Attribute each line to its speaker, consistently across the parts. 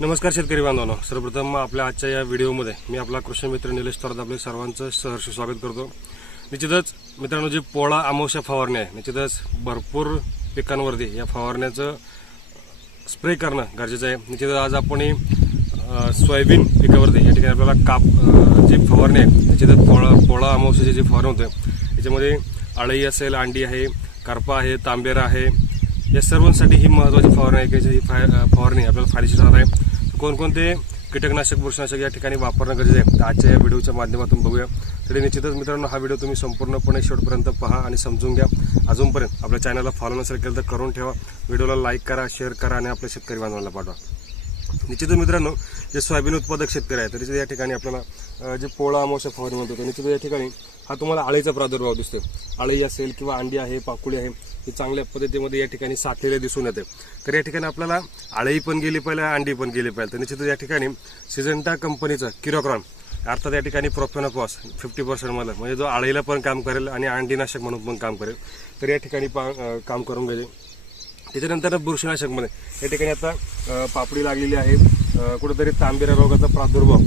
Speaker 1: नमस्कार शेतकरी बांधवांनो. सर्वप्रथम आपल्या आजच्या या व्हिडिओमध्ये मी आपला कृषी मित्र निलेश थोरात आपले सर्वांचं सहर्ष स्वागत करतो. निश्चितच मित्रांनो जी पोळा अमावस्या फवारणी आहे निश्चितच भरपूर पिकांवरती या फवारण्याचं स्प्रे करणं गरजेचं आहे. निश्चितच आज आपण सोयाबीन पिकावरती या ठिकाणी आपल्याला काप जी फवारणी आहे निश्चितच पोळा पोळा अमावश्याची जी फवारणी होते याच्यामध्ये अळई असेल अंडी आहे करपा आहे तांबेरा आहे या सर्वांसाठी ही महत्वाची फवारणी आहे की ही फाय- फवारणी आपल्याला फायदेशीर राहणार आहे. कोणकोणते कीटकनाशक बुरशीनाशक या ठिकाणी वापरणं गरजेचं आहे? तर आजच्या या व्हिडिओच्या माध्यमातून बघूया. तरी निश्चितच मित्रांनो हा व्हिडिओ तुम्ही संपूर्णपणे शेवटपर्यंत पहा आणि समजून घ्या. अजूनपर्यंत आपल्या चॅनलला फॉलो नसेल केलं तर करून ठेवा. व्हिडिओला लाईक करा शेअर करा आणि आपल्या शेतकरी बांधवांना पाठवा. निश्चितच मित्रांनो जे सोयाबीन उत्पादक शेतकरी आहेत तरी या ठिकाणी आपल्याला जे पोळा अमावस्या फवारणी म्हणतो निश्चित निश्चितच या ठिकाणी हा तुम्हाला आळीचा प्रादुर्भाव दिसतोय. आळी असेल किंवा अंडी आहे पाकुळी आहे ही चांगल्या पद्धतीमध्ये या ठिकाणी साठलेले दिसून येते. तर या ठिकाणी आपल्याला आळी पण गेली पाहिजे अंडी पण गेली पाहिजे. तर निश्चितच या ठिकाणी सिजंटा कंपनीचं किरोक्रॉन अर्थात या ठिकाणी प्रोफेनोपॉस फिफ्टी पर्सेंटमध्ये म्हणजे जो आळीला पण काम करेल आणि अंडीनाशक म्हणून पण काम करेल. तर या ठिकाणी पा- काम करून गेले. त्याच्यानंतर बुरशीनाशकमध्ये या ठिकाणी आता पापडी लागलेली आहे. कुठेतरी तांबेरा रोगाचा प्रादुर्भाव.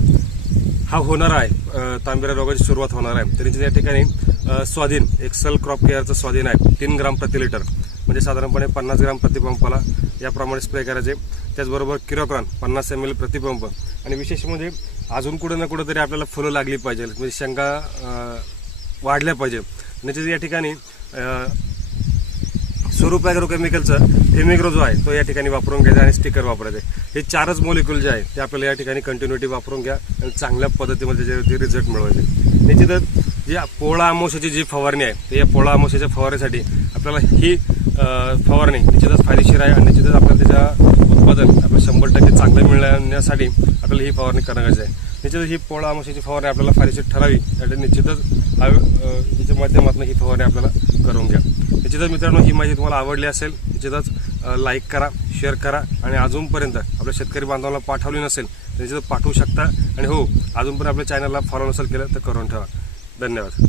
Speaker 1: हा होणार आहे. अ, रोगाची सुरुवात होणार आहे. तरी या ठिकाणी स्वाधीन एक्सल क्रॉप केअरचं स्वाधीन आहे. तीन ग्राम प्रति लिटर म्हणजे साधारणपणे पन्नास ग्राम प्रतिपंपाला याप्रमाणे स्प्रे करायचे. त्याचबरोबर किरोक्रॉन पन्नास एम एल प्रतिपंप आणि विशेष म्हणजे अजून कुठं ना कुठं तरी आपल्याला फुलं लागली पाहिजे. म्हणजे शेंगा वाढल्या पाहिजे. म्हणजे या ठिकाणी स्वरूप ॲग्रो केमिकलचं फेमिग्रो जो आहे तो या ठिकाणी वापरून घ्यायचा आणि स्टिकर वापरायचे. हे चारच मोलिक्युल जे आहे ते आपल्याला या ठिकाणी कंटिन्युटी वापरून घ्या आणि चांगल्या पद्धतीमध्ये त्याचे रिझल्ट मिळवायचे. निश्चितच जी पोळा आमोशाची जी फवारणी आहे तर या पोळा आमोशाच्या फवारणीसाठी आपल्याला ही फवारणी निश्चितच फायदेशीर आहे आणि निश्चितच आपल्याला त्याच्या उत्पादन आपल्याला शंभर टक्के चांगलं मिळण्यासाठी आपल्याला ही फवारणी करणं गरजेचं आहे. निश्चितच ही पोळा अमावस्याची फवारणी आपल्याला फायदेशीर ठरावी. यासाठी निश्चितच हा हिच्या माध्यमातून ही फवारणी आपल्याला करून घ्या. निश्चितच मित्रांनो ही माहिती तुम्हाला आवडली असेल निश्चितच लाईक करा शेअर करा आणि अजूनपर्यंत आपल्या शेतकरी बांधवांना पाठवली नसेल तर निश्चितच पाठवू शकता. आणि हो अजूनपर्यंत आपल्या चॅनलला फॉलो नसेल केलं तर करून ठेवा. धन्यवाद.